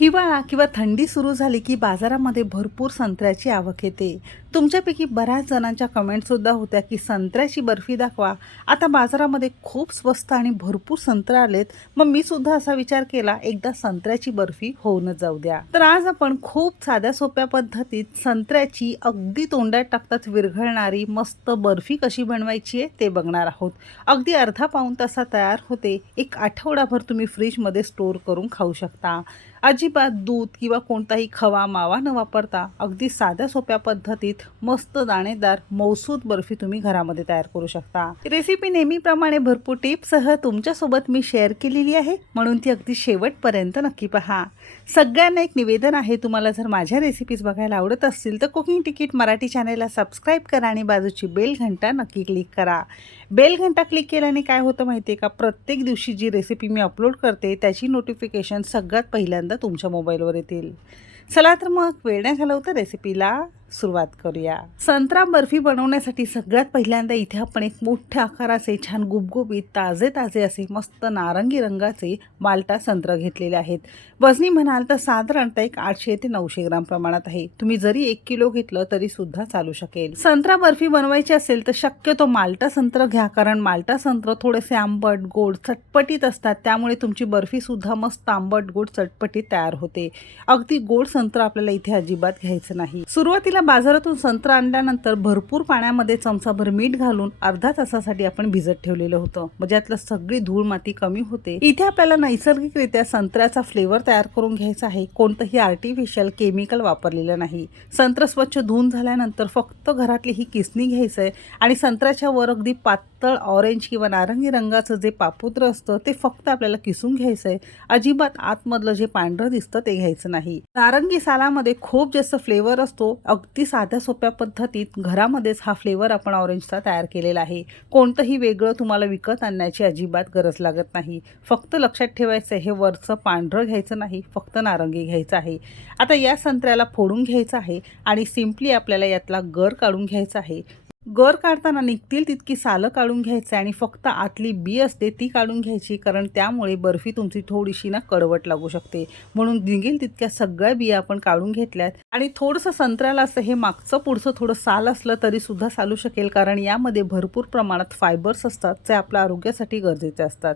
हिवाळा किंवा थंडी सुरू झाली की बाजारामध्ये भरपूर संत्र्याची आवक येते. तुमच्यापैकी बऱ्याच जणांच्या कमेंटसुद्धा होत्या की संत्र्याची बर्फी दाखवा. आता बाजारामध्ये खूप स्वस्त आणि भरपूर संत्र आलेत. मग मी सुद्धा असा विचार केला एकदा संत्र्याची बर्फी होऊनच जाऊ द्या. तर आज आपण खूप साध्या सोप्या पद्धतीत संत्र्याची अगदी तोंडात टाकताच विरघळणारी मस्त बर्फी कशी बनवायची आहे ते बघणार आहोत. अगदी अर्धा पाऊण तासा तयार होते. एक आठवडाभर तुम्ही फ्रीजमध्ये स्टोअर करून खाऊ शकता. अजिबात दूध किंवा कोणताही खवा मावा न वापरता अगदी साध्या सोप्या पद्धतीत मस्त दाणेदार मौसूद बर्फी तुम्ही घरामध्ये तयार करू शकता. रेसिपी नेहमीप्रमाणे भरपूर टिप्ससह तुमच्यासोबत मी शेअर केलेली आहे. म्हणून ती अगदी शेवटपर्यंत नक्की पहा. सगळ्यांना एक निवेदन आहे तुम्हाला जर माझ्या रेसिपीज बघायला आवडत असतील तर कुकिंग तिकीट मराठी चॅनेलला सबस्क्राईब करा आणि बाजूची बेल घंटा नक्की क्लिक करा. बेल घंटा क्लिक केल्याने काय होतं माहिती आहे का? प्रत्येक दिवशी जी रेसिपी मी अपलोड करते त्याची नोटिफिकेशन सगळ्यात पहिल्यांदा तुमच्या मोबाईलवर येतील. चला तर मग वेळ नाही घालवता रेसिपीला सुरुवात करूया. संत्रा बर्फी बनवण्यासाठी सगळ्यात पहिल्यांदा इथे आपण एक मोठ्या आकाराचे छान गुबगुबीत ताजे ताजे असे मस्त नारंगी रंगाचे माल्टा संत्र घेतलेले आहेत. वजनी म्हणाल तर साधारणतः एक आठशे ते नऊशे ग्राम प्रमाणात आहे. तुम्ही जरी एक किलो घेतलं तरी सुद्धा चालू शकेल. संत्रा बर्फी बनवायची असेल तर शक्यतो माल्टा संत्र घ्या कारण माल्टा संत्र थोडेसे आंबट गोड चटपटीत असतात. त्यामुळे तुमची बर्फी सुद्धा मस्त आंबट गोड चटपटीत तयार होते. अगदी गोड संत्र आपल्याला इथे अजिबात घ्यायचं नाही. सुरुवातीला बाजारातून संत्र आणल्यानंतर भरपूर पाण्यामध्ये चमचाभर मीठ घालून अर्धा तासासाठी आपण भिजत ठेवलेलं होतं. म्हणजे यातलं सगळी धूळ माती कमी होते. इथे आपल्याला नैसर्गिकरित्या संत्र्याचा फ्लेवर तयार करून घ्यायचा आहे. कोणतंही आर्टिफिशियल केमिकल वापरलेलं नाही. संत्र स्वच्छ धुवून झाल्यानंतर फक्त घरातली ही किसणी घ्यायचं आहे आणि संत्र्याच्या वर अगदी पात पातळ ऑरेंज किंवा नारंगी रंगाचं जे पापुद्र असतं ते फक्त आपल्याला किसून घ्यायचं आहे अजिबात आतमधलं जे पांढरं दिसतं ते घ्यायचं नाही. नारंगी सालामध्ये खूप जास्त फ्लेवर असतो. अगदी साध्या सोप्या पद्धतीत घरामध्येच हा फ्लेवर आपण ऑरेंजचा तयार केलेला आहे. कोणतंही वेगळं तुम्हाला विकत आणण्याची अजिबात गरज लागत नाही. फक्त लक्षात ठेवायचं हे वरचं पांढरं घ्यायचं नाही फक्त नारंगी घ्यायचं आहे. आता या संत्र्याला फोडून घ्यायचं आहे आणि सिम्पली आपल्याला यातला गर काढून घ्यायचा आहे. गर काढताना निघतील तितकी सालं काढून घ्यायचं आणि फक्त आतली बी असते ती काढून घ्यायची कारण त्यामुळे बर्फी तुमची थोडीशी ना कडवट लागू शकते. म्हणून निघेल तितक्या सगळ्या बिया आपण काढून घेतल्यात. आणि थोडंसं संत्र्याला असं हे मागचं पुढचं थोडं साल असलं तरी सुद्धा चालू शकेल कारण यामध्ये भरपूर प्रमाणात फायबर्स असतात जे आपल्या आरोग्यासाठी गरजेचे असतात.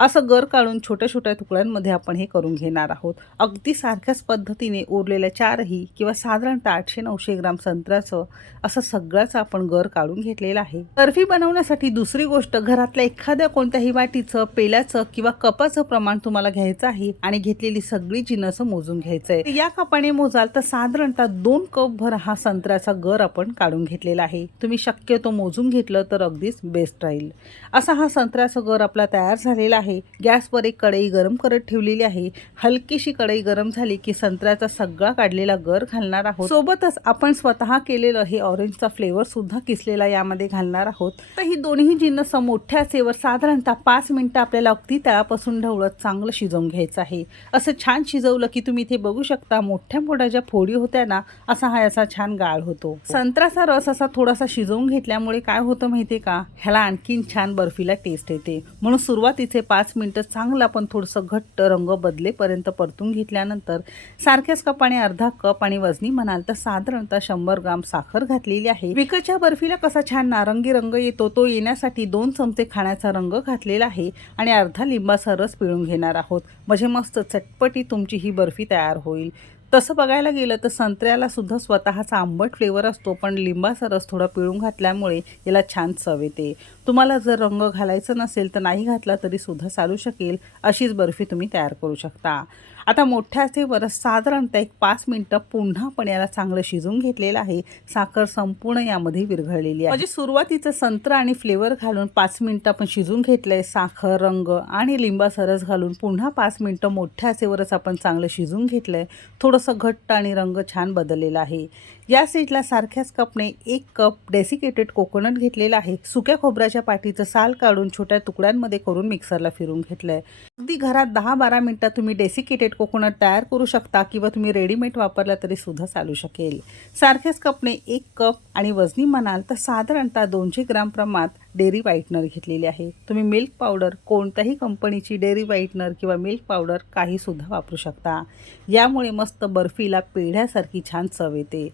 असं गर काढून छोट्या छोट्या तुकड्यांमध्ये आपण हे करून घेणार आहोत. अगदी सारख्याच पद्धतीने उरलेल्या चारही किंवा साधारणतः आठशे नऊशे ग्राम संत्र्याचं असं सगळ्याचं आपण गर काढून घेतलेला आहे. बर्फी बनवण्यासाठी दुसरी गोष्ट घरातल्या एखाद्या कोणत्याही वाटीचं पेल्याचं किंवा कपाचं प्रमाण तुम्हाला घ्यायचं आहे आणि घेतलेली सगळी जिनस मोजून घ्यायचं आहे या कपाने मोजाल तर साधारणतः दोन कप भर हा संत्र्याचा गर आपण काढून घेतलेला आहे. तुम्ही शक्यतो मोजून घेतलं तर अगदीच बेस्ट राहील. असा हा संत्र्याचा गर आपला तयार झालेला आहे. गॅसवर एक कढई गरम करत ठेवलेली आहे. हलकीशी कढई गरम झाली की संत्र्याचा सगळा काढलेला गर घालणार आहोत. सोबतच आपण स्वतः केलेलं हे ऑरेंजचा फ्लेवर सुद्धा किसलेला यामध्ये घालणार आहोत? तर ही दोन्ही जिन्नस मोठ्या सेवर साधारणतः पाच मिनटं आपल्याला अगदी तळापासून ढवळत चांगलं शिजवून घ्यायचं आहे. असं छान शिजवलं की तुम्ही इथे बघू शकता मोठ्या मोठ्या ज्या फोडी होत्या ना असा हा याचा छान गाळ होतो. संत्र्याचा रस असा थोडासा शिजवून घेतल्यामुळे काय होतं माहितीये का? ह्याला आणखीन छान बर्फीला टेस्ट येते. म्हणून सुरुवातीचे पाच मिनटं चांगलं आपण थोडंसं घट्ट रंग बदलेपर्यंत परतून घेतल्यानंतर सारख्याच कपाने अर्धा कप आणि वजनी म्हणाल तर साधारणतः शंभर ग्राम साखर घातलेली आहे. विकतच्या बर्फीला कसा छान नारंगी रंग येतो तो येण्यासाठी दोन चमचे खाण्याचा रंग घातलेला आहे आणि अर्धा लिंबाचा रस पिळून घेणार आहोत. म्हणजे मस्त चटपटी तुमची ही बर्फी तयार होईल. तसं बघायला गेलं तर संत्र्याला सुद्धा स्वतःचा आंबट फ्लेवर असतो पण लिंबाचा रस थोडा पिळून घातल्यामुळे याला छान चव येते. तुम्हाला जर रंग घालायचा नसेल तर नाही घातला तरी सुद्धा चालू शकेल. अशीच बर्फी तुम्ही तयार करू शकता. आता मोठ्या साधारणतः एक पाच मिनटं पुन्हा पण याला चांगलं शिजून घेतलेलं आहे. साखर संपूर्ण यामध्ये विरघळलेली आहे. म्हणजे सुरुवातीचं संत्र आणि फ्लेवर घालून पाच मिनिटं आपण शिजून घेतलंय साखर रंग आणि लिंबा सरस घालून पुन्हा पाच मिनटं मोठ्या आचेवरच आपण चांगलं शिजून घेतलंय. थोडंसं घट्ट आणि रंग छान बदललेला आहे. या सेटला सारख्याच कपने एक कप डेसिकेटेड कोकोनट घेतलेला आहे. सुक्या खोबऱ्याच्या पाठीचं साल काढून छोट्या तुकड्यांमध्ये करून मिक्सरला फिरून घेतलंय. अगदी घरात दहा बारा मिनटं तुम्ही डेसिकेटेड डेसिकेटेड कोकोनट तयार करू शकता किंवा तुम्ही रेडीमेड वापरला तरी सुद्धा चालू शकेल. सारख्याच कपने एक कप आणि वजनी म्हणाल तर साधारणतः दोनशे ग्राम प्रमाणात डेअरी व्हाईटनर घेतलेली आहे. तुम्ही मिल्क पावडर कोणत्याही कंपनीची डेअरी व्हाईटनर किंवा मिल्क पावडर काहीसुद्धा वापरू शकता. यामुळे मस्त बर्फीला पेढ्यासारखी छान चव येते.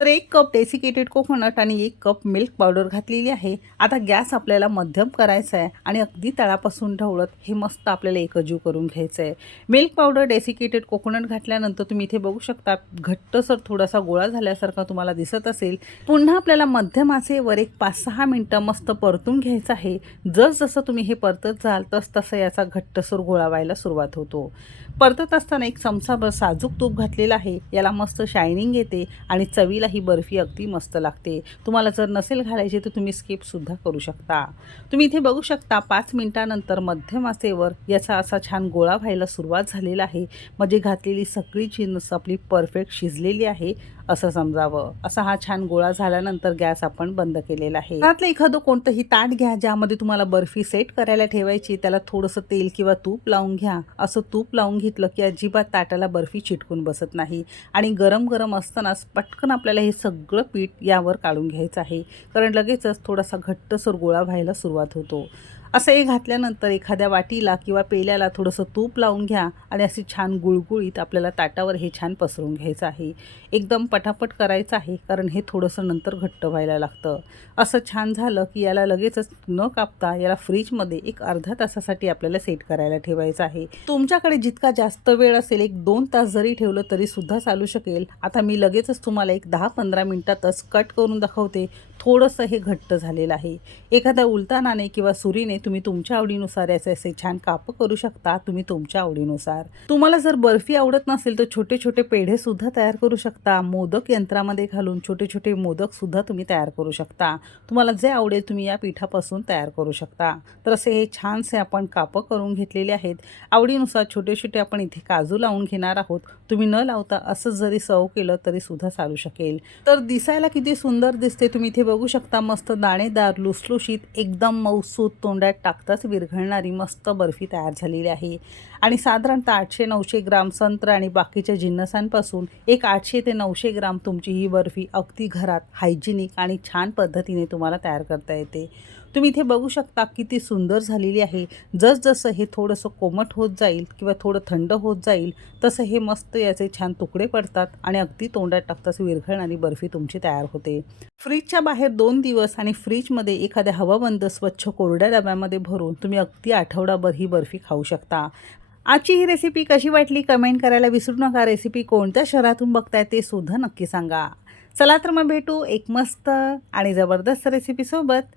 तर एक कप डेसिकेटेड कोकोनट आणि एक कप मिल्क पावडर घातलेली आहे. आता गॅस आपल्याला मध्यम करायचा आहे आणि अगदी तळापासून ढवळत हे मस्त आपल्याला एकजीव करून घ्यायचं आहे मिल्क पावडर डेसिकेटेड कोकोनट घातल्यानंतर तुम्ही इथे बघू शकता घट्टसर थोडासा गोळा झाल्यासारखा तुम्हाला दिसत असेल. पुन्हा आपल्याला मध्यम आचेवर एक पाच सहा मिनटं मस्त परतून घ्यायचं आहे. जसजसं तुम्ही हे परतत जाल तस तसं याचा घट्टसर गोळा व्हायला सुरुवात होतो. परतत असताना एक चमचाभर साजूक तूप घातलेला आहे. याला मस्त शायनिंग येते आणि चवीला ही बर्फी अगदी मस्त लागते. तुम्हाला जर नसेल घालायची तर तुम्ही स्किपसुद्धा करू शकता. तुम्ही इथे बघू शकता पाच मिनटानंतर मध्यम आचेवर याचा असा छान गोळा व्हायला सुरुवात झालेला आहे. म्हणजे घातलेली सगळी जीन्स आपली परफेक्ट शिजलेली आहे. असं समजावं. असा हा छान गोळा झाल्यानंतर गॅस आपण बंद केलेला आहे. त्यातलं एखादं कोणतंही ताट घ्या ज्यामध्ये तुम्हाला बर्फी सेट करायला ठेवायची त्याला थोडंसं तेल किंवा तूप लावून घ्या. असं तूप लावून घेतलं की अजिबात ताटाला बर्फी चिटकून बसत नाही. आणि गरम गरम असतानाच पटकन आपल्याला हे सगळं पीठ यावर काढून घ्यायचं आहे. कारण लगेचच थोडासा घट्टसर गोळा व्हायला सुरुवात होतो. असं हे घातल्यानंतर एखाद्या वाटीला किंवा पेल्याला थोडंसं तूप लावून घ्या आणि अशी छान गुळगुळीत आपल्याला ताटावर हे छान पसरून घ्यायचं आहे. एकदम पटापट करायचं आहे कारण हे थोडंसं नंतर घट्ट व्हायला लागतं. असं छान झालं की याला लगेचच न कापता याला फ्रीजमध्ये एक अर्धा तासासाठी आपल्याला सेट करायला ठेवायचं आहे. तुमच्याकडे जितका जास्त वेळ असेल एक दोन तास जरी ठेवलं तरी सुद्धा चालू शकेल. आता मी लगेचच तुम्हाला एक दहा पंधरा मिनटातच कट करून दाखवते. थोडंसं हे घट्ट झालेलं आहे. एखाद्या उलतानाने किंवा सुरीने तुम्ही तुमच्या आवडीनुसार याचे असे छान कापं करू शकता तुम्ही तुमच्या आवडीनुसार. तुम्हाला जर बर्फी आवडत नसेल तर छोटे छोटे पेढे सुद्धा तयार करू शकता. मोदक यंत्रामध्ये घालून छोटे छोटे मोदक सुद्धा तुम्ही तयार करू शकता. तुम्हाला जे आवडेल तुम्ही या पिठापासून तयार करू शकता. तर असे हे छानसे आपण कापं करून घेतलेले आहेत. आवडीनुसार छोटे छोटे आपण इथे काजू लावून घेणार आहोत. तुम्ही न लावता असंच जरी सर्व केलं तरी सुद्धा चालू शकेल. तर दिसायला किती सुंदर दिसते. तुम्ही इथे बघू शकता मस्त दाणेदार लुसलुशीत एकदम मऊसूत तोंडात टाकताच विरघळणारी मस्त बर्फी तयार झालेली आहे. आणि साधारणतः आठशे नऊशे ग्राम संत्र आणि बाकीच्या जिन्नसांपासून एक आठशे ते नऊशे ग्राम तुमची ही बर्फी अगदी घरात हायजिनिक आणि छान पद्धतीने तुम्हाला तयार करता येते. तुम्ही इथे बघू शकता किती सुंदर झालेली आहे. जसजसं हे थोडंसं कोमट होत जाईल किंवा थोडं थंड होत जाईल तसं हे मस्त याचे छान तुकडे पडतात आणि अगदी तोंडात टाकताच विरघळणारी बर्फी तुमची तयार होते. फ्रीजच्या बाहेर दोन दिवस आणि फ्रीजमध्ये एखाद्या हवाबंद स्वच्छ कोरड्या डब्यामध्ये भरून तुम्ही अगदी आठवडाभर ही बर्फी खाऊ शकता. आजची ही रेसिपी कशी वाटली कमेंट करायला विसरू नका. रेसिपी कोणत्या शहरातून बघताय ते सुद्धा नक्की सांगा. चला तर मग भेटू एक मस्त आणि जबरदस्त रेसिपीसोबत